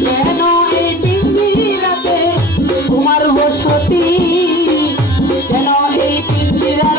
কেন এই পিঞ্জিরাতে বসতি কেন এই পিঞ্জিরার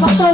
কত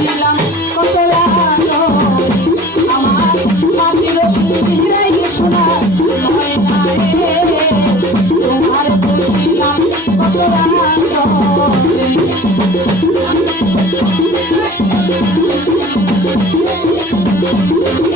Thank you.